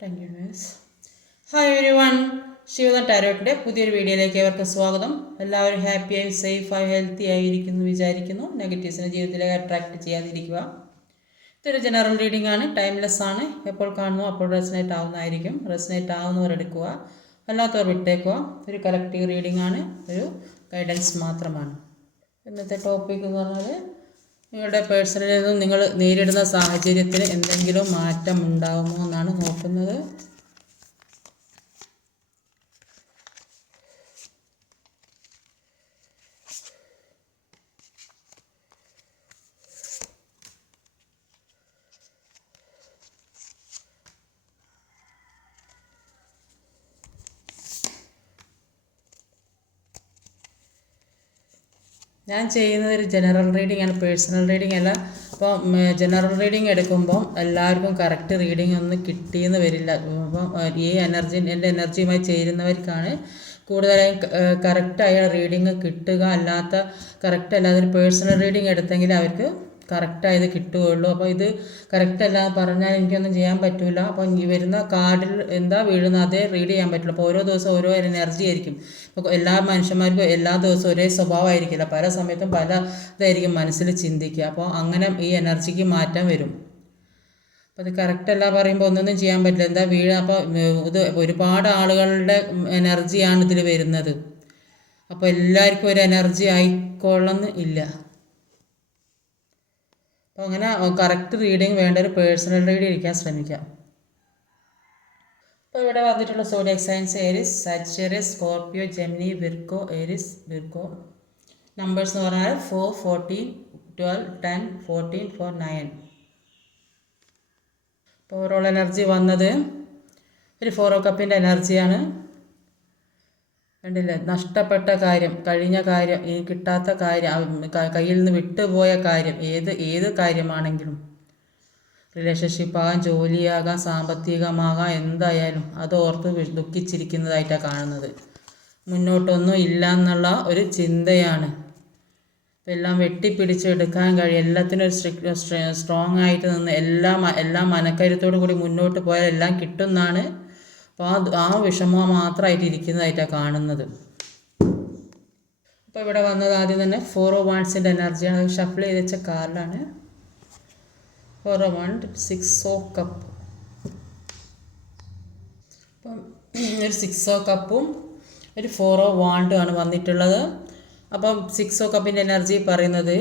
Thank you miss hi everyone Shivada ടാരോട്ടിന്റെ പുതിയൊരു വീഡിയോയിലേക്ക് അവർക്ക് സ്വാഗതം. എല്ലാവരും ഹാപ്പിയായി സേഫായി ഹെൽത്തി ആയിരിക്കുന്നു വിചാരിക്കുന്നു. നെഗറ്റീവ്സിനെ ജീവിതത്തിലേക്ക് അട്രാക്ട് ചെയ്യാതിരിക്കുക. ഇതൊരു ജനറൽ റീഡിംഗ് ആണ് ടൈംലെസ് ആണ്. എപ്പോൾ കാണുന്നു അപ്പോൾ റെസിനേറ്റ് ആവുന്നതായിരിക്കും. റെസിനേറ്റ് ആവുന്നവർ എടുക്കുക അല്ലാത്തവർ വിട്ടേക്കുക. ഒരു കളക്റ്റീവ് റീഡിംഗ് ആണ് ഒരു ഗൈഡൻസ് മാത്രമാണ്. ഇന്നത്തെ ടോപ്പിക് എന്ന് പറഞ്ഞാൽ നിങ്ങളുടെ പേഴ്സണിൽ നിന്നും നിങ്ങൾ നേരിടുന്ന സാഹചര്യത്തിന് എന്തെങ്കിലും മാറ്റം ഉണ്ടാകുമോ എന്നാണ് നോക്കുന്നത്. ഞാൻ ചെയ്യുന്നത് ഒരു ജനറൽ റീഡിംഗ് ആണ് പേഴ്സണൽ റീഡിംഗ് അല്ല. അപ്പോൾ ജനറൽ റീഡിംഗ് എടുക്കുമ്പം എല്ലാവർക്കും കറക്റ്റ് റീഡിംഗ് ഒന്നും കിട്ടിയെന്ന് വരില്ല. അപ്പം ഈ എനർജി എന്റെ എനർജിയുമായി ചേരുന്നവർക്കാണ് കൂടുതലായും കറക്റ്റായ റീഡിങ് കിട്ടുക. അല്ലാത്ത കറക്റ്റ് അല്ലാതെ ഒരു പേഴ്സണൽ റീഡിംഗ് എടുത്തെങ്കിൽ അവർക്ക് കറക്റ്റായത് കിട്ടുകയുള്ളൂ. അപ്പോൾ ഇത് കറക്റ്റ് അല്ല പറഞ്ഞാൽ എനിക്കൊന്നും ചെയ്യാൻ പറ്റില്ല അപ്പോൾ ഈ വരുന്ന കാർഡിൽ എന്താ വീഴുന്നത് അതേ റീഡ് ചെയ്യാൻ പറ്റില്ല. അപ്പോൾ ഓരോ ദിവസവും ഓരോ എനർജി ആയിരിക്കും. അപ്പോൾ എല്ലാ മനുഷ്യന്മാർക്കും എല്ലാ ദിവസവും ഒരേ സ്വഭാവമായിരിക്കില്ല. പല സമയത്തും പല ഇതായിരിക്കും മനസ്സിൽ ചിന്തിക്കുക. അപ്പോൾ അങ്ങനെ ഈ എനർജിക്ക് മാറ്റം വരും. അപ്പോൾ അത് കറക്റ്റ് അല്ല പറയുമ്പോൾ ഒന്നൊന്നും ചെയ്യാൻ പറ്റില്ല. എന്താ വീഴ അപ്പോൾ ഇത് ഒരുപാട് ആളുകളുടെ എനർജിയാണ് ഇതിൽ വരുന്നത്. അപ്പോൾ എല്ലാവർക്കും ഒരു എനർജി ആയിക്കോളന്ന് ഇല്ല. അപ്പോൾ അങ്ങനെ കറക്റ്റ് റീഡിങ് വേണ്ട ഒരു പേഴ്സണൽ റീഡിങ് ഇരിക്കാൻ ശ്രമിക്കാം. അപ്പോൾ ഇവിടെ വന്നിട്ടുള്ള zodiac science Aries Sagittarius Scorpio Gemini Virgo Aries Virgo numbers എന്ന് പറഞ്ഞാൽ four fourteen twelve ten fourteen four nine അപ്പോൾ ഓവറോൾ എനർജി വന്നത് ഒരു ഫോറോ കപ്പിന്റെ എനർജിയാണ് കണ്ടില്ലേ? നഷ്ടപ്പെട്ട കാര്യം കഴിഞ്ഞ കാര്യം ഈ കിട്ടാത്ത കാര്യം കയ്യിൽ നിന്ന് വിട്ടുപോയ കാര്യം ഏത് ഏത് കാര്യമാണെങ്കിലും. റിലേഷൻഷിപ്പ് ആകാം ജോലിയാകാം സാമ്പത്തികമാകാം എന്തായാലും അത് ഓർത്ത് ദുഃഖിച്ചിരിക്കുന്നതായിട്ടാണ് കാണുന്നത്. മുന്നോട്ടൊന്നും ഇല്ല എന്നുള്ള ഒരു ചിന്തയാണ്. എല്ലാം വെട്ടിപ്പിടിച്ചെടുക്കാൻ കഴിയും എല്ലാത്തിനും ഒരു സ്ട്രോങ് ആയിട്ട് നിന്ന് എല്ലാം എല്ലാം മനക്കരുത്തോടു കൂടി മുന്നോട്ട് പോയാൽ എല്ലാം കിട്ടുമെന്നാണ് അപ്പോൾ ആ വിഷമം മാത്രമായിട്ട് ഇരിക്കുന്നതായിട്ടാണ് കാണുന്നത്. അപ്പോൾ ഇവിടെ വന്നത് ആദ്യം തന്നെ ഫോർ ഓ വൺസിന്റെ എനർജിയാണ് ഷഫിൾ ചെയ്ത് വെച്ച കാർഡാണ് four of wand six of cup അപ്പം ഒരു സിക്സ് ഓ കപ്പും ഒരു ഫോർ ഓ വാണ്ടുമാണ് വന്നിട്ടുള്ളത്. അപ്പം സിക്സ് ഓ കപ്പിന്റെ എനർജി പറയുന്നത്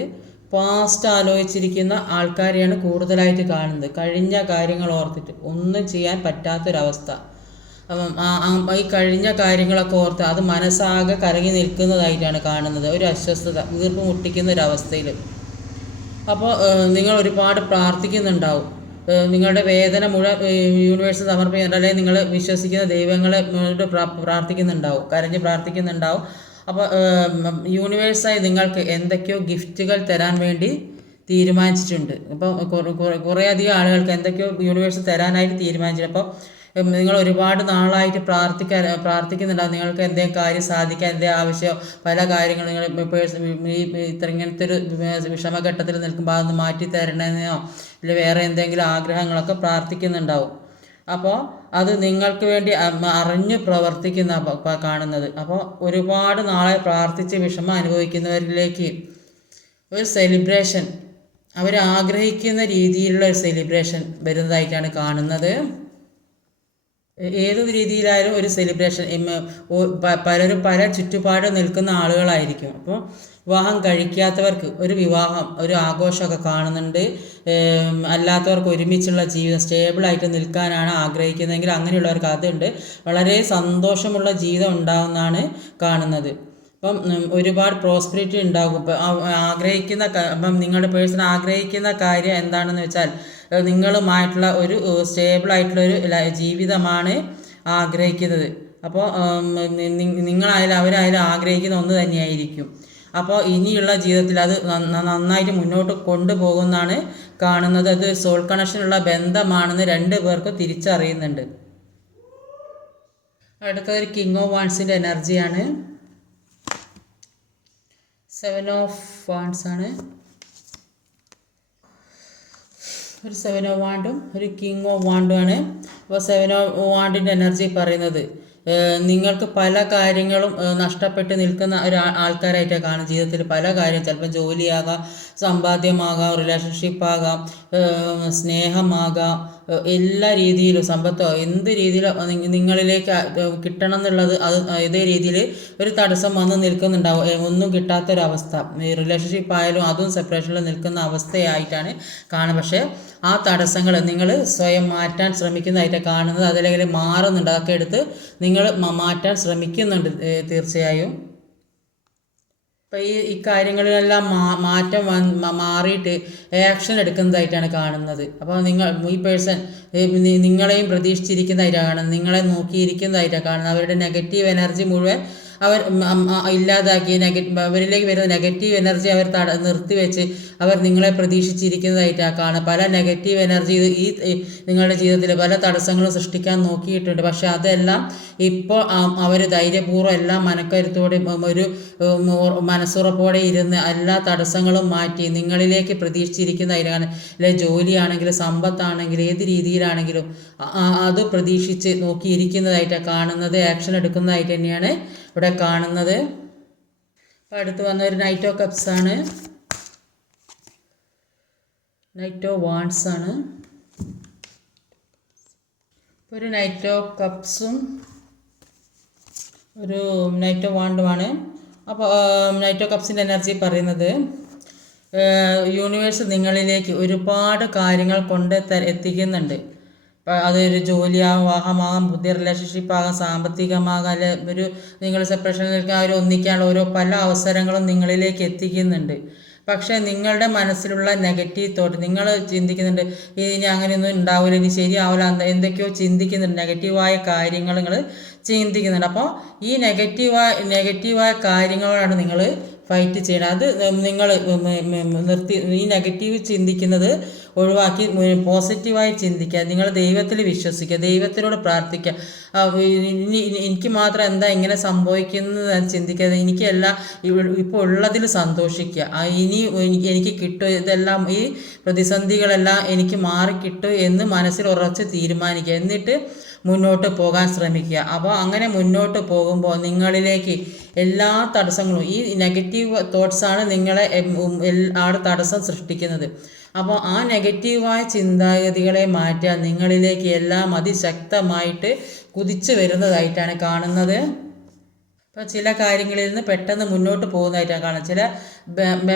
പാസ്റ്റ് ആലോചിച്ചിരിക്കുന്ന ആൾക്കാരെയാണ് കൂടുതലായിട്ട് കാണുന്നത്. കഴിഞ്ഞ കാര്യങ്ങൾ ഓർത്തിട്ട് ഒന്നും ചെയ്യാൻ പറ്റാത്തൊരവസ്ഥ. അപ്പം ഈ കഴിഞ്ഞ കാര്യങ്ങളൊക്കെ ഓർത്ത് അത് മനസ്സാകെ കരങ്ങി നിൽക്കുന്നതായിട്ടാണ് കാണുന്നത്. ഒരു അസ്വസ്ഥത വീർപ്പ് മുട്ടിക്കുന്ന ഒരവസ്ഥയിൽ അപ്പോൾ നിങ്ങൾ ഒരുപാട് പ്രാർത്ഥിക്കുന്നുണ്ടാവും. നിങ്ങളുടെ വേദന മുഴുവൻ യൂണിവേഴ്സ് സമർപ്പിക്കുന്നുണ്ട് അല്ലെങ്കിൽ നിങ്ങൾ വിശ്വസിക്കുന്ന ദൈവങ്ങളെ പ്രാർത്ഥിക്കുന്നുണ്ടാവും കരഞ്ഞ് പ്രാർത്ഥിക്കുന്നുണ്ടാവും. അപ്പോൾ യൂണിവേഴ്സായി നിങ്ങൾക്ക് എന്തൊക്കെയോ ഗിഫ്റ്റുകൾ തരാൻ വേണ്ടി തീരുമാനിച്ചിട്ടുണ്ട്. അപ്പോൾ കുറേ അധികം ആളുകൾക്ക് എന്തൊക്കെയോ യൂണിവേഴ്സ് തരാനായിട്ട് തീരുമാനിച്ചിട്ടുണ്ട്. അപ്പോൾ നിങ്ങൾ ഒരുപാട് നാളായിട്ട് പ്രാർത്ഥിക്കാൻ പ്രാർത്ഥിക്കുന്നുണ്ടാവും നിങ്ങൾക്ക് എന്തെങ്കിലും കാര്യം സാധിക്കാൻ എന്തെങ്കിലും ആവശ്യമോ പല കാര്യങ്ങളും നിങ്ങൾ ഈ ഇത്ര ഇങ്ങനത്തെ ഒരു വിഷമഘട്ടത്തിൽ നിൽക്കുമ്പോൾ അതൊന്ന് മാറ്റി തരണമെന്നോ ഇല്ല വേറെ എന്തെങ്കിലും ആഗ്രഹങ്ങളൊക്കെ പ്രാർത്ഥിക്കുന്നുണ്ടാവും. അപ്പോൾ അത് നിങ്ങൾക്ക് വേണ്ടി അറിഞ്ഞ് പ്രവർത്തിക്കുന്ന കാണുന്നത്. അപ്പോൾ ഒരുപാട് നാളെ പ്രാർത്ഥിച്ച് വിഷമം അനുഭവിക്കുന്നവരിലേക്ക് ഒരു സെലിബ്രേഷൻ അവർ ആഗ്രഹിക്കുന്ന രീതിയിലുള്ള ഒരു സെലിബ്രേഷൻ വരുന്നതായിട്ടാണ് കാണുന്നത്. ഏത് രീതിയിലായാലും ഒരു സെലിബ്രേഷൻ പലരും പല ചുറ്റുപാടും നിൽക്കുന്ന ആളുകളായിരിക്കും. അപ്പോൾ വിവാഹം കഴിക്കാത്തവർക്ക് ഒരു വിവാഹം ഒരു ആഘോഷമൊക്കെ കാണുന്നുണ്ട്. അല്ലാത്തവർക്ക് ഒരുമിച്ചുള്ള ജീവിതം സ്റ്റേബിളായിട്ട് നിൽക്കാനാണ് ആഗ്രഹിക്കുന്നതെങ്കിൽ അങ്ങനെയുള്ളവർക്ക് അതുണ്ട്. വളരെ സന്തോഷമുള്ള ജീവിതം ഉണ്ടാകുന്നതാണ് കാണുന്നത്. അപ്പം ഒരുപാട് പ്രോസ്പെരിറ്റി ഉണ്ടാകും. ഇപ്പം ആഗ്രഹിക്കുന്ന അപ്പം നിങ്ങളുടെ പേഴ്സൺ ആഗ്രഹിക്കുന്ന കാര്യം എന്താണെന്ന് വെച്ചാൽ നിങ്ങളുമായിട്ടുള്ള ഒരു സ്റ്റേബിൾ ആയിട്ടുള്ള ഒരു ജീവിതമാണ് ആഗ്രഹിക്കുന്നത്. അപ്പോൾ നിങ്ങളായാലും അവരായാലും ആഗ്രഹിക്കുന്ന ഒന്ന് തന്നെയായിരിക്കും. അപ്പോൾ ഇനിയുള്ള ജീവിതത്തിൽ അത് നന്നായിട്ട് മുന്നോട്ട് കൊണ്ടുപോകുന്നതാണ് കാണുന്നത്. അത് സോൾ കണക്ഷനുള്ള ബന്ധമാണെന്ന് രണ്ട് പേർക്കും തിരിച്ചറിയുന്നുണ്ട്. അടുത്തത് കിങ് ഓഫ് വാൺസിന്റെ എനർജിയാണ് സെവൻ ഓഫ് വാൺസ് ആണ്. ഒരു സെവൻ ഓ വാണ്ടും ഒരു കിങ് ഓഫ് വാണ്ടുമാണ് അപ്പോൾ സെവൻ ഓ വാണ്ടിന്റെ എനർജി പറയുന്നത്. നിങ്ങൾക്ക് പല കാര്യങ്ങളും നഷ്ടപ്പെട്ട് നിൽക്കുന്ന ഒരു ആൾക്കാരായിട്ടാണ് കാണുന്നത്. ജീവിതത്തിൽ പല കാര്യം ചിലപ്പോൾ ജോലിയാകാം സമ്പാദ്യമാകാം റിലേഷൻഷിപ്പ് ആകാം സ്നേഹമാകാം എല്ലാ രീതിയിലും സമ്പത്തോ എന്ത് രീതിയിലും നിങ്ങളിലേക്ക് കിട്ടണം എന്നുള്ളത് അത് ഇതേ രീതിയിൽ ഒരു തടസ്സം വന്ന് നിൽക്കുന്നുണ്ടാവും. ഒന്നും കിട്ടാത്തൊരവസ്ഥ. ഈ റിലേഷൻഷിപ്പ് ആയാലും അതും സെപ്പറേഷനിൽ നിൽക്കുന്ന അവസ്ഥയായിട്ടാണ് കാണുന്നത് പക്ഷേ ആ തടസ്സങ്ങൾ നിങ്ങൾ സ്വയം മാറ്റാൻ ശ്രമിക്കുന്നതായിട്ട് കാണുന്നത് അതിലെങ്കിൽ മാറുന്നുണ്ട്. അതൊക്കെ എടുത്ത് നിങ്ങൾ മാറ്റാൻ ശ്രമിക്കുന്നുണ്ട് തീർച്ചയായും. ഇപ്പം ഈ ഇക്കാര്യങ്ങളിലെല്ലാം മാ മാറ്റം വന്ന് മാറിയിട്ട് ആക്ഷൻ എടുക്കുന്നതായിട്ടാണ് കാണുന്നത്. അപ്പോൾ നിങ്ങൾ ഈ പേഴ്സൺ നിങ്ങളെയും പ്രതീക്ഷിച്ചിരിക്കുന്നതായിട്ടാണ് കാണുന്നത്. നിങ്ങളെ നോക്കിയിരിക്കുന്നതായിട്ടാണ് കാണുന്നത്. അവരുടെ നെഗറ്റീവ് എനർജി മുഴുവൻ അവർ ഇല്ലാതാക്കി നെഗറ്റീവ് അവരിലേക്ക് വരുന്ന നെഗറ്റീവ് എനർജി അവർ തട നിർത്തിവെച്ച് അവർ നിങ്ങളെ പ്രതീക്ഷിച്ചിരിക്കുന്നതായിട്ടാണ് പല നെഗറ്റീവ് എനർജി ഈ നിങ്ങളുടെ ജീവിതത്തിൽ പല തടസ്സങ്ങളും സൃഷ്ടിക്കാൻ നോക്കിയിട്ടുണ്ട്. പക്ഷെ അതെല്ലാം ഇപ്പോൾ അവർ ധൈര്യപൂർവം എല്ലാം മനക്കരുത്തോടെ ഒരു മനസ്സുറപ്പോടെ ഇരുന്ന് എല്ലാ തടസ്സങ്ങളും മാറ്റി നിങ്ങളിലേക്ക് പ്രതീക്ഷിച്ചിരിക്കുന്നതായിട്ടാണ് അല്ലെ ജോലിയാണെങ്കിലും സമ്പത്താണെങ്കിലും ഏത് രീതിയിലാണെങ്കിലും അത് പ്രതീക്ഷിച്ച് നോക്കിയിരിക്കുന്നതായിട്ടാണ് കാണുന്നത് ആക്ഷൻ എടുക്കുന്നതായിട്ട് തന്നെയാണ് ഇവിടെ കാണുന്നത്. അപ്പോൾ അടുത്ത് വന്ന ഒരു നൈറ്റോ കപ്സ് ആണ്. നൈറ്റോ വാൺസ് ആണ്. ഒരു നൈറ്റോ കപ്സും ഒരു നൈറ്റോ വാണ്ടുമാണ് അപ്പോൾ നൈറ്റോ കപ്സിന്റെ എനർജി പറയുന്നത് യൂണിവേഴ്സ് നിങ്ങളിലേക്ക് ഒരുപാട് കാര്യങ്ങൾ കൊണ്ട് എത്തിക്കുന്നുണ്ട്. അതൊരു ജോലിയാകും വിവാഹമാകാം പുതിയ റിലേഷൻഷിപ്പ് ആകാം സാമ്പത്തികമാകാം അല്ലെ ഒരു നിങ്ങൾ സെപ്പറേഷൻ നിൽക്കുക അവർ ഒന്നിക്കാനുള്ള ഓരോ പല അവസരങ്ങളും നിങ്ങളിലേക്ക് എത്തിക്കുന്നുണ്ട്. പക്ഷേ നിങ്ങളുടെ മനസ്സിലുള്ള നെഗറ്റീവ് തോട്ട് നിങ്ങൾ ചിന്തിക്കുന്നുണ്ട് ഇനി അങ്ങനെയൊന്നും ഉണ്ടാവില്ല ഇനി ശരിയാവില്ല എന്തൊക്കെയോ ചിന്തിക്കുന്നുണ്ട് നെഗറ്റീവായ കാര്യങ്ങൾ നിങ്ങൾ ചിന്തിക്കുന്നുണ്ട്. അപ്പോൾ ഈ നെഗറ്റീവായ നെഗറ്റീവായ കാര്യങ്ങളോടാണ് നിങ്ങൾ ഫൈറ്റ് ചെയ്യണം. അത് നിങ്ങൾ നിർത്തി ഈ നെഗറ്റീവ് ചിന്തിക്കുന്നത് ഒഴിവാക്കി പോസിറ്റീവായി ചിന്തിക്കുക. നിങ്ങൾ ദൈവത്തിൽ വിശ്വസിക്കുക. ദൈവത്തിനോട് പ്രാർത്ഥിക്കുക. എനിക്ക് മാത്രം എന്താ ഇങ്ങനെ സംഭവിക്കുന്നത് ചിന്തിക്കാതെ എനിക്ക് എല്ലാം ഇപ്പോൾ ഉള്ളതിൽ സന്തോഷിക്കുക. ഇനി എനിക്ക് കിട്ടും. ഇതെല്ലാം ഈ പ്രതിസന്ധികളെല്ലാം എനിക്ക് മാറി കിട്ടും എന്ന് മനസ്സിൽ ഉറച്ച് തീരുമാനിക്കുക. എന്നിട്ട് മുന്നോട്ട് പോകാൻ ശ്രമിക്കുക. അപ്പോൾ അങ്ങനെ മുന്നോട്ട് പോകുമ്പോൾ നിങ്ങളിലേക്ക് എല്ലാ തടസ്സങ്ങളും ഈ നെഗറ്റീവ് തോട്ട്സാണ് നിങ്ങളെ ആടെ തടസ്സം സൃഷ്ടിക്കുന്നത്. അപ്പോൾ ആ നെഗറ്റീവായ ചിന്താഗതികളെ മാറ്റാൻ നിങ്ങളിലേക്ക് എല്ലാം അതിശക്തമായിട്ട് കുതിച്ചു വരുന്നതായിട്ടാണ് കാണുന്നത്. ചില കാര്യങ്ങളിൽ നിന്ന് പെട്ടെന്ന് മുന്നോട്ട് പോകുന്നതായിട്ടാണ് കാണാം ചില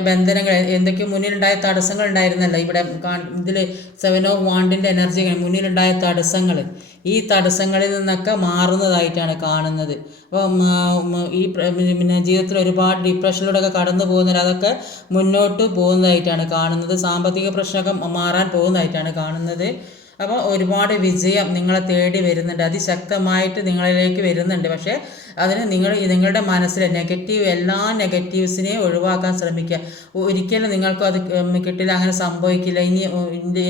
ബന്ധനങ്ങൾ എന്തൊക്കെയോ മുന്നിലുണ്ടായ തടസ്സങ്ങൾ ഉണ്ടായിരുന്നല്ലോ. ഇവിടെ ഇതിൽ സെവൻ ഓഫ് വാണ്ടിന്റെ എനർജി മുന്നിലുണ്ടായ തടസ്സങ്ങൾ. ഈ തടസ്സങ്ങളിൽ നിന്നൊക്കെ മാറുന്നതായിട്ടാണ് കാണുന്നത്. അപ്പം ഈ പിന്നെ ജീവിതത്തിൽ ഒരുപാട് ഡിപ്രഷനിലൂടെയൊക്കെ കടന്നു പോകുന്നവർ അതൊക്കെ മുന്നോട്ട് പോകുന്നതായിട്ടാണ് കാണുന്നത്. സാമ്പത്തിക പ്രശ്നമൊക്കെ മാറാൻ പോകുന്നതായിട്ടാണ് കാണുന്നത്. അപ്പോൾ ഒരുപാട് വിജയം നിങ്ങളെ തേടി വരുന്നുണ്ട്. അതിശക്തമായിട്ട് നിങ്ങളിലേക്ക് വരുന്നുണ്ട്. പക്ഷേ അതിന് നിങ്ങൾ നിങ്ങളുടെ മനസ്സിലെ നെഗറ്റീവ് എല്ലാ നെഗറ്റീവ്സിനെയും ഒഴിവാക്കാൻ ശ്രമിക്കുക. ഒരിക്കലും നിങ്ങൾക്ക് അത് കിട്ടില്ല അങ്ങനെ സംഭവിക്കില്ല ഇനി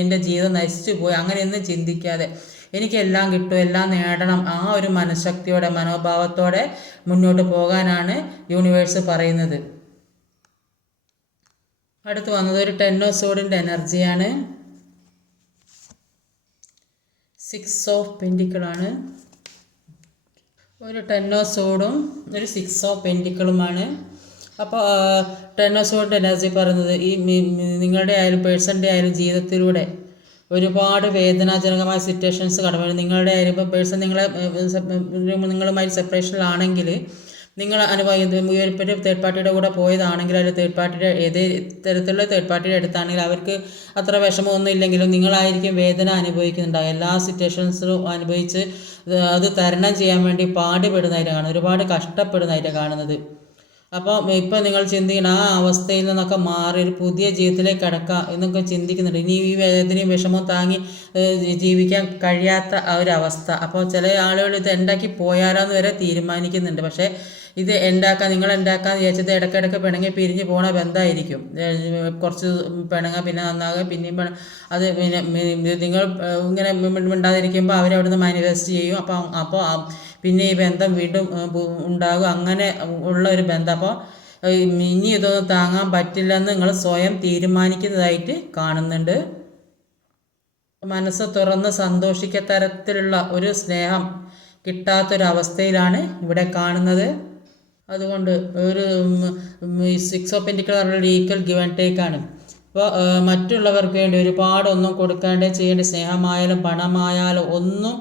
എന്റെ ജീവിതം നശിച്ചു പോയി അങ്ങനെയൊന്നും ചിന്തിക്കാതെ. എനിക്കെല്ലാം കിട്ടും എല്ലാം നേടണം ആ ഒരു മനഃശക്തിയോടെ മനോഭാവത്തോടെ മുന്നോട്ട് പോകാനാണ് യൂണിവേഴ്സ് പറയുന്നത്. അടുത്ത് വന്നത് ഒരു ടെന്നോസോഡിന്റെ എനർജിയാണ് സിക്സ് ഓഫ് പെന്റിക്കിളാണ് ഒരു ടെന്നോസോഡും ഒരു സിക്സ് ഓഫ് പെന്റിക്കളുമാണ് അപ്പോൾ ടെന്നോസോഡിന്റെ എനർജി പറയുന്നത് ഈ നിങ്ങളുടെ ആയാലും പേഴ്സണിന്റെ ആയാലും ജീവിതത്തിലൂടെ ഒരുപാട് വേദനാജനകമായ സിറ്റുവേഷൻസ് വരും. നിങ്ങളുടെ ആയാലും ഇപ്പോൾ പേഴ്സൺ നിങ്ങളെ നിങ്ങളുമായി സെപ്പറേഷനിലാണെങ്കിൽ നിങ്ങൾ അനുഭവിക്കുന്നത് ഒരു തേർഡ് പാർട്ടിയുടെ കൂടെ പോയതാണെങ്കിൽ അല്ലെങ്കിൽ തേർഡ് പാർട്ടിയുടെ ഏത് തരത്തിലുള്ള തേർഡ് പാർട്ടിയുടെ അടുത്താണെങ്കിൽ അവർക്ക് അത്ര വിഷമമൊന്നും ഇല്ലെങ്കിലും നിങ്ങളായിരിക്കും വേദന അനുഭവിക്കുന്നുണ്ടാകും എല്ലാ സിറ്റുവേഷൻസിലും അനുഭവിച്ച് അത് തരണം ചെയ്യാൻ വേണ്ടി പാടുപെടുന്നതായിട്ട് കാണുന്നത് ഒരുപാട് കഷ്ടപ്പെടുന്നതായിട്ട് കാണുന്നത്. അപ്പോൾ ഇപ്പം നിങ്ങൾ ചിന്തിക്കണം ആ അവസ്ഥയിൽ നിന്നൊക്കെ മാറി ഒരു പുതിയ ജീവിതത്തിലേക്ക് കടക്കുക എന്നൊക്കെ ചിന്തിക്കുന്നുണ്ട്. ഇനി ഈ വേദനയും വിഷമവും താങ്ങി ജീവിക്കാൻ കഴിയാത്ത ആ ഒരു അവസ്ഥ. അപ്പോൾ ചില ആളുകൾ ഇത് ഉണ്ടാക്കി പോയാലോന്ന് വരെ തീരുമാനിക്കുന്നുണ്ട്. പക്ഷേ ഇത് ഉണ്ടാക്കാൻ നിങ്ങൾ ഉണ്ടാക്കാന്ന് വിചാരിച്ചത് ഇടയ്ക്കിടയ്ക്ക് പിണങ്ങി പിരിഞ്ഞ് പോണ ബന്ധമായിരിക്കും കുറച്ച് പിണങ്ങ പിന്നെ നന്നാകുക പിന്നെയും അത് പിന്നെ നിങ്ങൾ ഇങ്ങനെ മിണ്ടാതിരിക്കുമ്പോൾ അവരവിടുന്ന് മാനിഫെസ്റ്റ് ചെയ്യും. അപ്പോൾ അപ്പോൾ പിന്നെ ഈ ബന്ധം വീണ്ടും ഉണ്ടാകും. അങ്ങനെ ഉള്ള ഒരു ബന്ധം. അപ്പോൾ ഇനി ഇതൊന്നും താങ്ങാൻ പറ്റില്ലെന്ന് നിങ്ങൾ സ്വയം തീരുമാനിക്കുന്നതായിട്ട് കാണുന്നുണ്ട്. മനസ്സ് തുറന്ന് സന്തോഷിക്കത്തരത്തിലുള്ള ഒരു സ്നേഹം കിട്ടാത്തൊരവസ്ഥയിലാണ് ഇവിടെ കാണുന്നത്. അതുകൊണ്ട് ഒരു സിക്സ് ഓഫ് പെന്റിക്കിൾ പറഞ്ഞൊരു ഈക്വൽ ഗിവ് ആൻഡ് ടേക്ക് ആണ്. അപ്പോൾ മറ്റുള്ളവർക്ക് വേണ്ടി ഒരുപാടൊന്നും കൊടുക്കാണ്ട് ചെയ്യേണ്ട സ്നേഹമായാലും പണമായാലും ഒന്നും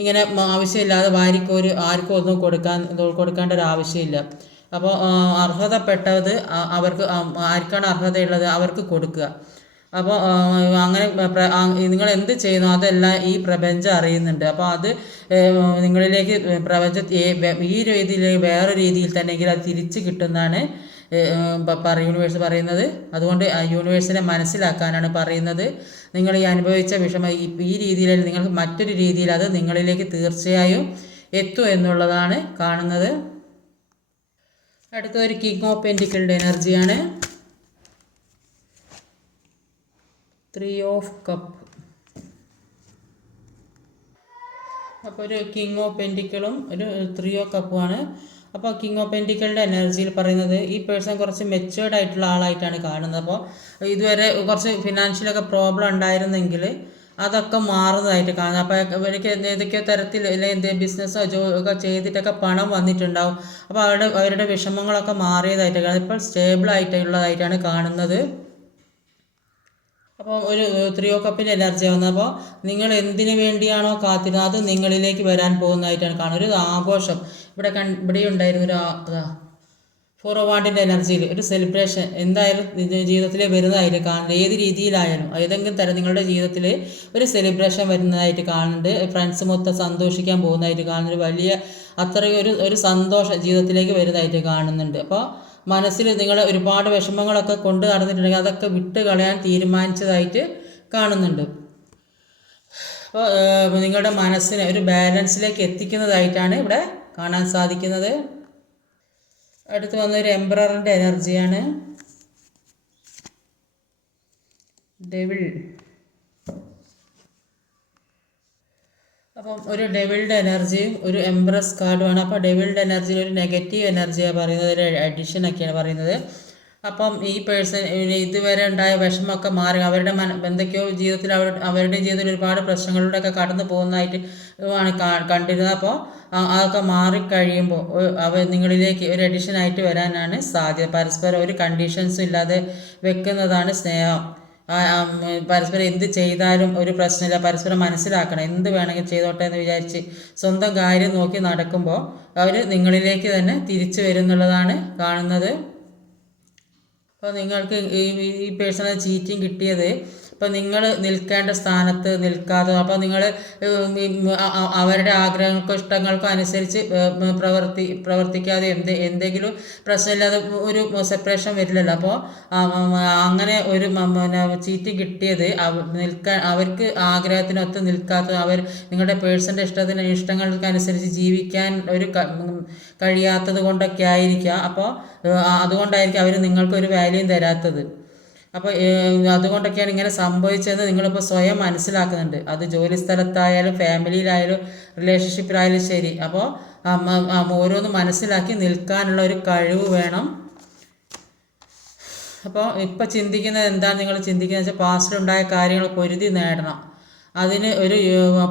ഇങ്ങനെ ആവശ്യമില്ലാതെ വാരിക്കോര് ആർക്കും ഒന്നും കൊടുക്കാൻ കൊടുക്കേണ്ട ഒരു ആവശ്യമില്ല. അപ്പോൾ അർഹതപ്പെട്ടത് അവർക്ക് ആർക്കാണ് അർഹതയുള്ളത് അവർക്ക് കൊടുക്കുക. അപ്പോൾ അങ്ങനെ നിങ്ങൾ എന്ത് ചെയ്യുന്നു? അതെല്ലാം ഈ പ്രപഞ്ചം അറിയുന്നുണ്ട്. അപ്പോൾ അത് നിങ്ങളിലേക്ക് പ്രപഞ്ച ഈ രീതിയിൽ വേറെ രീതിയിൽ തന്നെയെങ്കിൽ അത് തിരിച്ച് കിട്ടുന്നതാണ് യൂണിവേഴ്സ് പറയുന്നത്. അതുകൊണ്ട് യൂണിവേഴ്സിനെ മനസ്സിലാക്കാനാണ് പറയുന്നത്. നിങ്ങൾ ഈ അനുഭവിച്ച വിഷമ ഈ രീതിയിൽ നിങ്ങൾക്ക് മറ്റൊരു രീതിയിൽ അത് നിങ്ങളിലേക്ക് തീർച്ചയായും എത്തും എന്നുള്ളതാണ് കാണുന്നത്. അടുത്തൊരു കിങ് ഓഫ് പെന്റിക്കിളുടെ എനർജിയാണ്. ത്രീ ഓഫ് കപ്പ് അപ്പോൾ ഒരു കിങ് ഓഫ് പെന്റിക്കളും ഒരു ത്രീ ഓഫ് കപ്പുമാണ് അപ്പോൾ കിങ് ഓഫ് പെന്റിക്കളുടെ എനർജിയിൽ പറയുന്നത് ഈ പേഴ്സൺ കുറച്ച് മെച്ചുവേർഡ് ആയിട്ടുള്ള ആളായിട്ടാണ് കാണുന്നത്. അപ്പോൾ ഇതുവരെ കുറച്ച് ഫിനാൻഷ്യലൊക്കെ പ്രോബ്ലം ഉണ്ടായിരുന്നെങ്കിൽ അതൊക്കെ മാറുന്നതായിട്ട് കാണുന്നത് അപ്പോൾ ഇവർക്ക് ഏതൊക്കെയോ തരത്തിൽ എന്തെങ്കിലും ബിസിനസ്സോ ജോ ഒക്കെ ചെയ്തിട്ടൊക്കെ പണം വന്നിട്ടുണ്ടാവും. അപ്പോൾ അവരുടെ അവരുടെ വിഷമങ്ങളൊക്കെ മാറിയതായിട്ട് കാണുന്നത് ഇപ്പോൾ സ്റ്റേബിൾ ആയിട്ടുള്ളതായിട്ടാണ് കാണുന്നത്. അപ്പോൾ ഒരു ത്രിയോ കപ്പിന്റെ എനർജി അപ്പോൾ നിങ്ങൾ എന്തിനു വേണ്ടിയാണോ കാത്തിരുന്നത്? അത് നിങ്ങളിലേക്ക് വരാൻ പോകുന്നതായിട്ടാണ് കാണുന്നത്. ഒരു ആഘോഷം. ഇവിടെ കൺ ഇവിടെ ഉണ്ടായിരുന്നു ഒരു അതാ ഫോർ എനർജിയിൽ ഒരു സെലിബ്രേഷൻ എന്തായാലും ജീവിതത്തിൽ വരുന്നതായിട്ട് കാണുന്നത്. ഏത് രീതിയിലായാലും ഏതെങ്കിലും തരം നിങ്ങളുടെ ജീവിതത്തിൽ ഒരു സെലിബ്രേഷൻ വരുന്നതായിട്ട് കാണുന്നുണ്ട്. ഫ്രണ്ട്സ് മൊത്തം സന്തോഷിക്കാൻ പോകുന്നതായിട്ട് കാണുന്നുണ്ട്. വലിയ അത്രയും ഒരു ഒരു സന്തോഷം ജീവിതത്തിലേക്ക് വരുന്നതായിട്ട് കാണുന്നുണ്ട്. അപ്പോൾ മനസ്സിൽ നിങ്ങൾ ഒരുപാട് വിഷമങ്ങളൊക്കെ കൊണ്ട് നടന്നിട്ടുണ്ടെങ്കിൽ അതൊക്കെ വിട്ട് കളയാൻ തീരുമാനിച്ചതായിട്ട് കാണുന്നുണ്ട്. അപ്പോൾ നിങ്ങളുടെ മനസ്സിനെ ഒരു ബാലൻസിലേക്ക് എത്തിക്കുന്നതായിട്ടാണ് ഇവിടെ കാണാൻ സാധിക്കുന്നത്. അടുത്ത് വന്നൊരു എംബ്രറിന്റെ എനർജിയാണ്. ഡെവിൾ. അപ്പം ഒരു ഡെവിൾഡ് എനർജിയും ഒരു എംബ്രസ് കാർഡുമാണ് അപ്പോൾ ഡെവിൾഡ് എനർജിയിൽ ഒരു നെഗറ്റീവ് എനർജിയാണ് പറയുന്നത് ഒരു അഡിഷൻ ഒക്കെയാണ് പറയുന്നത്. അപ്പം ഈ പേഴ്സൺ ഇതുവരെ ഉണ്ടായ വിഷമമൊക്കെ മാറി അവരുടെ മന എന്തൊക്കെയോ ജീവിതത്തിൽ അവർ അവരുടെ ജീവിതത്തിൽ ഒരുപാട് പ്രശ്നങ്ങളിലൂടെയൊക്കെ കടന്നു പോകുന്നതായിട്ട് ആണ് കണ്ടിരുന്നത്. അപ്പോൾ അതൊക്കെ മാറിക്കഴിയുമ്പോൾ അവ നിങ്ങളിലേക്ക് ഒരു അഡിഷനായിട്ട് വരാനാണ് സാധ്യത. പരസ്പരം ഒരു കണ്ടീഷൻസും ഇല്ലാതെ വെക്കുന്നതാണ് സ്നേഹം. പരസ്പരം എന്ത് ചെയ്താലും ഒരു പ്രശ്നമില്ല. പരസ്പരം മനസ്സിലാക്കണം. എന്ത് വേണമെങ്കിൽ ചെയ്തോട്ടെ എന്ന് വിചാരിച്ച് സ്വന്തം കാര്യം നോക്കി നടക്കുമ്പോൾ അവർ നിങ്ങളിലേക്ക് തന്നെ തിരിച്ചു വരുന്നുള്ളതാണ് കാണുന്നത്. അപ്പോൾ നിങ്ങൾക്ക് ഈ പേഴ്സണൽ ചീറ്റിങ് കിട്ടിയത് ഇപ്പം നിങ്ങൾ നിൽക്കേണ്ട സ്ഥാനത്ത് നിൽക്കാതെ അപ്പോൾ നിങ്ങൾ അവരുടെ ആഗ്രഹങ്ങൾക്കോ ഇഷ്ടങ്ങൾക്കോ അനുസരിച്ച് പ്രവർത്തി പ്രവർത്തിക്കാതെ എന്ത് എന്തെങ്കിലും പ്രശ്നമില്ലാതെ ഒരു സെപ്പറേഷൻ വരില്ലല്ലോ. അപ്പോൾ അങ്ങനെ ഒരു പിന്നെ ചീറ്റ് കിട്ടിയത് നിൽക്കാൻ അവർക്ക് ആഗ്രഹത്തിനൊത്ത് നിൽക്കാത്ത അവർ നിങ്ങളുടെ പേഴ്സന്റെ ഇഷ്ടത്തിന് ഇഷ്ടങ്ങൾക്ക് അനുസരിച്ച് ജീവിക്കാൻ ഒരു കഴിയാത്തത് കൊണ്ടൊക്കെ ആയിരിക്കാം അപ്പോൾ അതുകൊണ്ടായിരിക്കും അവർ നിങ്ങൾക്കൊരു വാല്യൂ തരാത്തത്. അപ്പോൾ അതുകൊണ്ടൊക്കെയാണ് ഇങ്ങനെ സംഭവിച്ചതെന്ന് നിങ്ങളിപ്പോൾ സ്വയം മനസ്സിലാക്കുന്നുണ്ട്. അത് ജോലി സ്ഥലത്തായാലും ഫാമിലിയിലായാലും റിലേഷൻഷിപ്പിലായാലും ശരി. അപ്പോൾ ഓരോന്ന് മനസ്സിലാക്കി നിൽക്കാനുള്ള ഒരു കഴിവ് വേണം. അപ്പോൾ ഇപ്പോൾ ചിന്തിക്കുന്നത് എന്താണ് നിങ്ങൾ ചിന്തിക്കുന്നത് വെച്ചാൽ പാസ്റ്റിലുണ്ടായ കാര്യങ്ങൾ പൊരുതി നേടണം. അതിന് ഒരു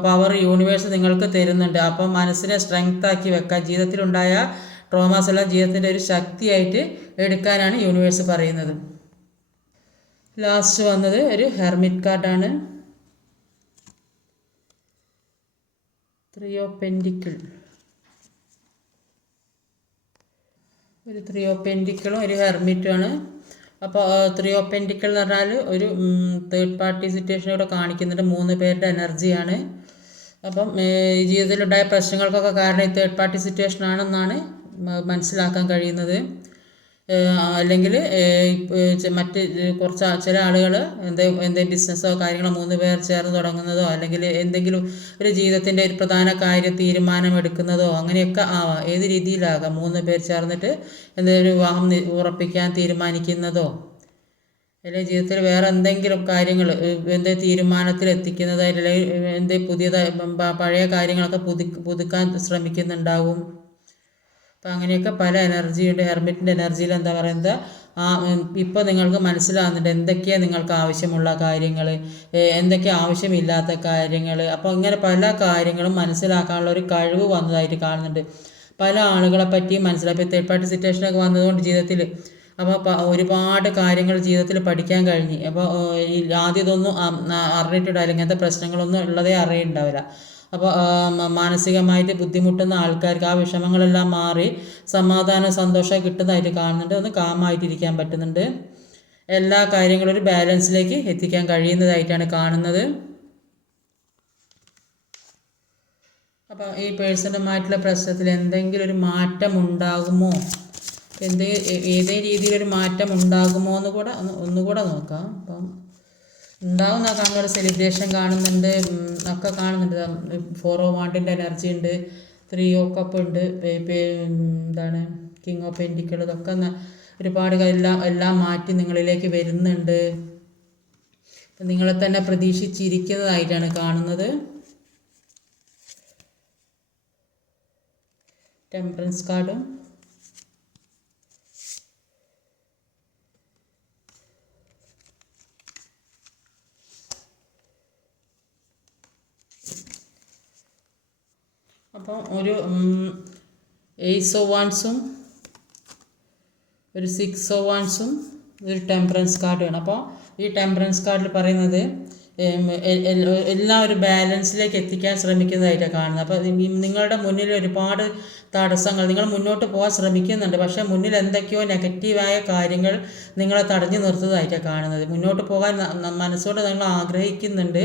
പവർ യൂണിവേഴ്സ് നിങ്ങൾക്ക് തരുന്നുണ്ട്. അപ്പോൾ മനസ്സിനെ സ്ട്രെങ്ത് ആക്കി വെക്കാൻ ജീവിതത്തിലുണ്ടായ ട്രോമാസ് എല്ലാം ജീവിതത്തിന്റെ ഒരു ശക്തിയായിട്ട് എടുക്കാനാണ് യൂണിവേഴ്സ് പറയുന്നത്. ലാസ്റ്റ് വന്നത് ഒരു ഹെർമിറ്റ് കാർഡാണ് ത്രീ ഓഫ് പെൻഡിക്കിൾ ഒരു ത്രീ ഓഫ് പെൻഡിക്കിളും ഒരു ഹെർമിറ്റുമാണ് അപ്പോൾ ത്രീ ഓഫ് പെൻഡിക്കിൾ എന്ന് പറഞ്ഞാൽ ഒരു തേർഡ് പാർട്ടി സിറ്റുവേഷൻ ഇവിടെ കാണിക്കുന്നുണ്ട്. മൂന്ന് പേരുടെ എനർജിയാണ് അപ്പം ജീവിതത്തിലുണ്ടായ പ്രശ്നങ്ങൾക്കൊക്കെ കാരണം ഈ തേർഡ് പാർട്ടി സിറ്റുവേഷൻ ആണെന്നാണ് മനസ്സിലാക്കാൻ കഴിയുന്നത്. അല്ലെങ്കിൽ മറ്റ് കുറച്ച് ചില ആളുകൾ എന്ത് എന്തെങ്കിലും ബിസിനസ്സോ കാര്യങ്ങളോ മൂന്ന് പേർ ചേർന്ന് തുടങ്ങുന്നതോ അല്ലെങ്കിൽ എന്തെങ്കിലും ഒരു ജീവിതത്തിന്റെ ഒരു പ്രധാന കാര്യം തീരുമാനം എടുക്കുന്നതോ അങ്ങനെയൊക്കെ ആവാം. ഏത് രീതിയിലാകാം മൂന്ന് പേർ ചേർന്നിട്ട് എന്തെങ്കിലും വിവാഹം ഉറപ്പിക്കാൻ തീരുമാനിക്കുന്നതോ? അല്ലെങ്കിൽ ജീവിതത്തിൽ വേറെ എന്തെങ്കിലും കാര്യങ്ങൾ എന്ത് തീരുമാനത്തിൽ എത്തിക്കുന്നത് അല്ലെങ്കിൽ എന്ത് പുതിയതായി പഴയ കാര്യങ്ങളൊക്കെ പുതു പുതുക്കാൻ ശ്രമിക്കുന്നുണ്ടാവും? അപ്പം അങ്ങനെയൊക്കെ പല എനർജിയുടെ ഹെർമിറ്റിന്റെ എനർജിയിൽ എന്താ പറയുന്നത്? ആ ഇപ്പോൾ നിങ്ങൾക്ക് മനസ്സിലാകുന്നുണ്ട് എന്തൊക്കെയാണ് നിങ്ങൾക്ക് ആവശ്യമുള്ള കാര്യങ്ങൾ എന്തൊക്കെ ആവശ്യമില്ലാത്ത കാര്യങ്ങൾ അപ്പോൾ ഇങ്ങനെ പല കാര്യങ്ങളും മനസ്സിലാക്കാനുള്ള ഒരു കഴിവ് വന്നതായിട്ട് കാണുന്നുണ്ട്. പല ആളുകളെ പറ്റിയും മനസ്സിലാക്കി തേർഡ് പാർട്ടി സിറ്റുവേഷനൊക്കെ വന്നതുകൊണ്ട് ജീവിതത്തിൽ അപ്പോൾ ഒരുപാട് കാര്യങ്ങൾ ജീവിതത്തിൽ പഠിക്കാൻ കഴിഞ്ഞു. അപ്പോൾ ആദ്യം ഇതൊന്നും അറിഞ്ഞിട്ടുണ്ടാവില്ല ഇങ്ങനത്തെ പ്രശ്നങ്ങളൊന്നും ഉള്ളതേ അറിയുണ്ടാവില്ല അപ്പോൾ മാനസികമായിട്ട് ബുദ്ധിമുട്ടുന്ന ആൾക്കാർക്ക് ആ വിഷമങ്ങളെല്ലാം മാറി സമാധാനം സന്തോഷം കിട്ടുന്നതായിട്ട് കാണുന്നുണ്ട്. ഒന്ന് കാമായിട്ടിരിക്കാൻ പറ്റുന്നുണ്ട്. എല്ലാ കാര്യങ്ങളും ഒരു ബാലൻസിലേക്ക് എത്തിക്കാൻ കഴിയുന്നതായിട്ടാണ് കാണുന്നത്. അപ്പോൾ ഈ പേഴ്സണുമായിട്ടുള്ള പ്രശ്നത്തിൽ എന്തെങ്കിലും ഒരു മാറ്റം ഉണ്ടാകുമോ? എന്തെങ്കിലും ഏതേ രീതിയിലൊരു മാറ്റം ഉണ്ടാകുമോ എന്ന് കൂടെ ഒന്ന് ഒന്നുകൂടെ നോക്കാം. അപ്പം ഉണ്ടാവുന്ന താങ്കളുടെ സെലിബ്രേഷൻ കാണുന്നുണ്ട് ഒക്കെ കാണുന്നുണ്ട്. ഫോർ ഓ വാണ്ടിന്റെ എനർജി ഉണ്ട് ത്രീ ഓ കപ്പ് ഉണ്ട് എന്താണ് കിങ് ഓഫ് പെന്റിക്കൾ ഇതൊക്കെ ഒരുപാട് എല്ലാം എല്ലാം മാറ്റി നിങ്ങളിലേക്ക് വരുന്നുണ്ട്. നിങ്ങളെ തന്നെ പ്രതീക്ഷിച്ചിരിക്കുന്നതായിട്ടാണ് കാണുന്നത്. ടെമ്പറൻസ് കാർഡും അപ്പോൾ ഒരു എയ്സ് ഓ വാൻസും ഒരു സിക്സ് ഓ വാൻസും ഒരു ടെമ്പറൻസ് കാർഡ് വേണം. അപ്പോൾ ഈ ടെമ്പറൻസ് കാർഡിൽ പറയുന്നത് എല്ലാം ഒരു ബാലൻസിലേക്ക് എത്തിക്കാൻ ശ്രമിക്കുന്നതായിട്ടാണ് കാണുന്നത്. അപ്പോൾ നിങ്ങളുടെ മുന്നിൽ ഒരുപാട് തടസ്സങ്ങൾ നിങ്ങൾ മുന്നോട്ട് പോകാൻ ശ്രമിക്കുന്നുണ്ട്. പക്ഷേ മുന്നിൽ എന്തൊക്കെയോ നെഗറ്റീവായ കാര്യങ്ങൾ നിങ്ങളെ തടഞ്ഞു നിർത്തുന്നതായിട്ടാണ് കാണുന്നത്. മുന്നോട്ട് പോകാൻ മനസ്സോടെ നിങ്ങൾ ആഗ്രഹിക്കുന്നുണ്ട്.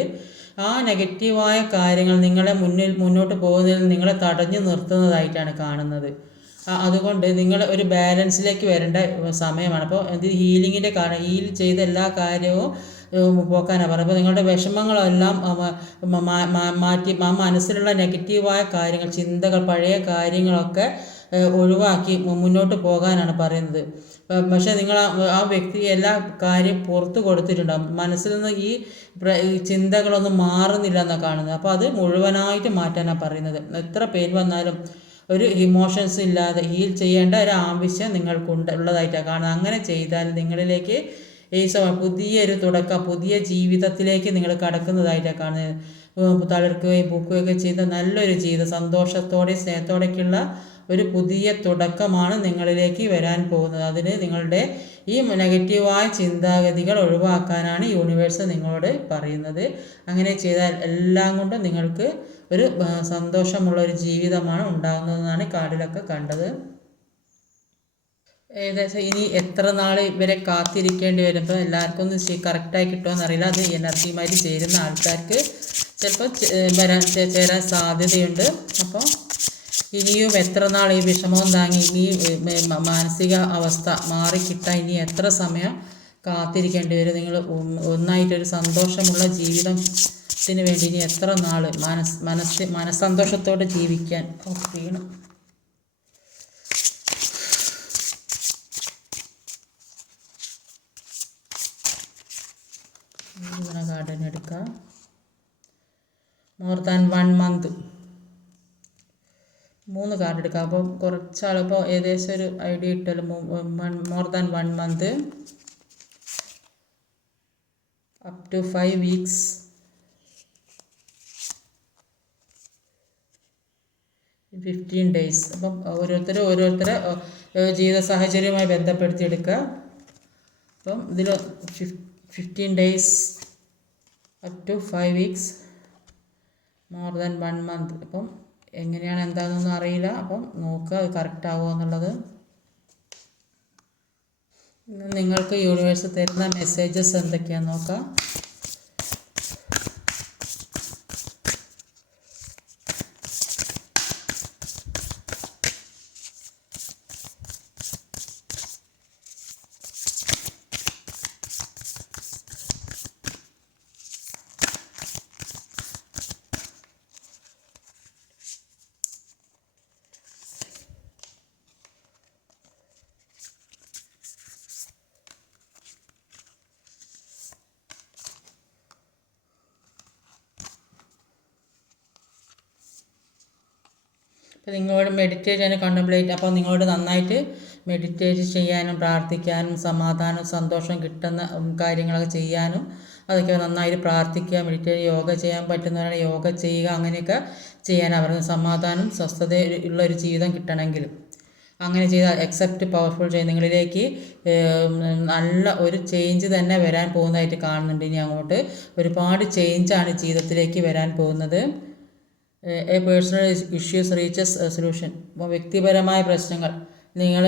ആ നെഗറ്റീവായ കാര്യങ്ങൾ നിങ്ങളെ മുന്നിൽ മുന്നോട്ട് പോകുന്നതിൽ നിങ്ങളെ തടഞ്ഞു നിർത്തുന്നതായിട്ടാണ് കാണുന്നത്. അതുകൊണ്ട് നിങ്ങൾ ഒരു ബാലൻസിലേക്ക് വരേണ്ട സമയമാണ്. അപ്പോൾ ഇത് ഹീലിങ്ങിന്റെ കാരണം ഹീൽ ചെയ്ത എല്ലാ കാര്യവും പോക്കാനാണ് പറയുന്നത്. അപ്പോൾ നിങ്ങളുടെ വിഷമങ്ങളെല്ലാം മാറ്റി ആ മനസ്സിലുള്ള നെഗറ്റീവായ കാര്യങ്ങൾ ചിന്തകൾ പഴയ കാര്യങ്ങളൊക്കെ ഒഴിവാക്കി മുന്നോട്ട് പോകാനാണ് പറയുന്നത്. പക്ഷേ നിങ്ങൾ ആ വ്യക്തി എല്ലാ കാര്യം പുറത്ത് കൊടുത്തിട്ടുണ്ടാകും മനസ്സിൽ നിന്ന് ഈ ചിന്തകളൊന്നും മാറുന്നില്ല എന്നാണ് കാണുന്നത്. അപ്പോൾ അത് മുഴുവനായിട്ട് മാറ്റാനാണ് പറയുന്നത്. എത്ര പെയിൻ വന്നാലും ഒരു ഇമോഷൻസ് ഇല്ലാതെ ഹീൽ ചെയ്യേണ്ട ഒരു ആവശ്യം നിങ്ങൾക്കുണ്ട് ഉള്ളതായിട്ടാണ് കാണുന്നത്. അങ്ങനെ ചെയ്താൽ നിങ്ങളിലേക്ക് ഈ പുതിയൊരു തുടക്കം പുതിയ ജീവിതത്തിലേക്ക് നിങ്ങൾ കടക്കുന്നതായിട്ടാണ് കാണുന്നത്. തളിർക്കുകയും പൂക്കുകയൊക്കെ ചെയ്ത നല്ലൊരു ജീവിതം സന്തോഷത്തോടെ സ്നേഹത്തോടെയൊക്കെയുള്ള ഒരു പുതിയ തുടക്കമാണ് നിങ്ങളിലേക്ക് വരാൻ പോകുന്നത്. അതിന് നിങ്ങളുടെ ഈ നെഗറ്റീവായ ചിന്താഗതികൾ ഒഴിവാക്കാനാണ് യൂണിവേഴ്സ് നിങ്ങളോട് പറയുന്നത്. അങ്ങനെ ചെയ്താൽ എല്ലാം കൊണ്ടും നിങ്ങൾക്ക് ഒരു സന്തോഷമുള്ള ഒരു ജീവിതമാണ് ഉണ്ടാകുന്നതെന്നാണ് കാർഡിലൊക്കെ കണ്ടത്. ഏകദേശം ഇനി എത്ര നാൾ ഇവരെ കാത്തിരിക്കേണ്ടി വരുമ്പോൾ എല്ലാവർക്കും ഒന്ന് കറക്റ്റായി കിട്ടുമെന്നറിയില്ല അത് എനർജിയുമായി ചേരുന്ന ആൾക്കാർക്ക് ചിലപ്പോൾ വരാൻ ചേരാൻ സാധ്യതയുണ്ട്. അപ്പോൾ ഇനിയും എത്ര നാൾ ഈ വിഷമവും താങ്ങി ഈ മാനസിക അവസ്ഥ മാറിക്കിട്ടാൻ ഇനി എത്ര സമയം കാത്തിരിക്കേണ്ടി വരും? നിങ്ങൾ ഒന്നായിട്ടൊരു സന്തോഷമുള്ള ജീവിതത്തിന് വേണ്ടി ഇനി എത്ര നാൾ മനസ് മനസ്സ് മനസ്സന്തോഷത്തോടെ ജീവിക്കാൻ വീണു ഗാർഡൻ എടുക്കാം. More than one month. മൂന്ന് കാർഡ് എടുക്കാം. അപ്പോൾ കുറച്ചാൾ ഇപ്പോൾ ഏകദേശം ഒരു ഐഡിയ ഇട്ടാലും more than one month up to five weeks fifteen days അപ്പം ഓരോരുത്തർ ഓരോരുത്തരെ ജീവിത സാഹചര്യവുമായി ബന്ധപ്പെടുത്തിയെടുക്കുക. അപ്പം ഇതിൽ fifteen days up to five weeks more than one month അപ്പം എങ്ങനെയാണ് എന്താണെന്നൊന്നും അറിയില്ല. അപ്പം നോക്കുക അത് കറക്റ്റ് ആവുമോ എന്നുള്ളത്. നിങ്ങൾക്ക് യൂണിവേഴ്സ് തരുന്ന മെസ്സേജസ് എന്തൊക്കെയാണെന്ന് നോക്കാം. നിങ്ങളോട് മെഡിറ്റേറ്റ് ചെയ്യാൻ കണ്ടംപ്ലേറ്റ് അപ്പോൾ നിങ്ങളോട് നന്നായിട്ട് മെഡിറ്റേറ്റ് ചെയ്യാനും പ്രാർത്ഥിക്കാനും സമാധാനം സന്തോഷം കിട്ടുന്ന കാര്യങ്ങളൊക്കെ ചെയ്യാനും അതൊക്കെ നന്നായിട്ട് പ്രാർത്ഥിക്കുക മെഡിറ്റേറ്റ് യോഗ ചെയ്യാൻ പറ്റുന്നവരാണ് യോഗ ചെയ്യുക അങ്ങനെയൊക്കെ ചെയ്യാൻ അവർക്ക് സമാധാനം സ്വസ്ഥത ഉള്ള ഒരു ജീവിതം കിട്ടണമെങ്കിലും അങ്ങനെ ചെയ്ത് എക്സെപ്റ്റ് പവർഫുൾ ചെയ്ത് നിങ്ങളിലേക്ക് നല്ല ഒരു ചേഞ്ച് തന്നെ വരാൻ പോകുന്നതായിട്ട് കാണുന്നുണ്ട്. ഇനി അങ്ങോട്ട് ഒരുപാട് ചേഞ്ചാണ് ജീവിതത്തിലേക്ക് വരാൻ പോകുന്നത്. A personal issues reaches solution അപ്പോൾ വ്യക്തിപരമായ പ്രശ്നങ്ങൾ. നിങ്ങൾ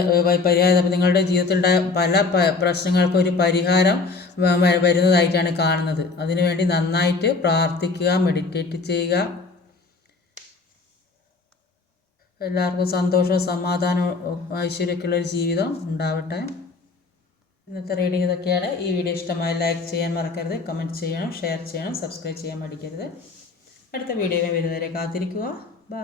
പരിഹാരം നിങ്ങളുടെ ജീവിതത്തിലുണ്ടായ പല പ്രശ്നങ്ങൾക്കും ഒരു പരിഹാരം വരുന്നതായിട്ടാണ് കാണുന്നത്. അതിനുവേണ്ടി നന്നായിട്ട് പ്രാർത്ഥിക്കുക മെഡിറ്റേറ്റ് ചെയ്യുക. എല്ലാവർക്കും സന്തോഷവും സമാധാനവും ഐശ്വര്യമൊക്കെയുള്ള ഒരു ജീവിതം ഉണ്ടാവട്ടെ. ഇന്നത്തെ റീഡിംഗ് ഇതൊക്കെയാണ്. ഈ വീഡിയോ ഇഷ്ടമായി ലൈക്ക് ചെയ്യാൻ മറക്കരുത്. കമന്റ് ചെയ്യണം ഷെയർ ചെയ്യണം സബ്സ്ക്രൈബ് ചെയ്യാൻ മടിക്കരുത്. അടുത്ത വീഡിയോയിൽ വരുന്നവരെ കാത്തിരിക്കുക. ബൈ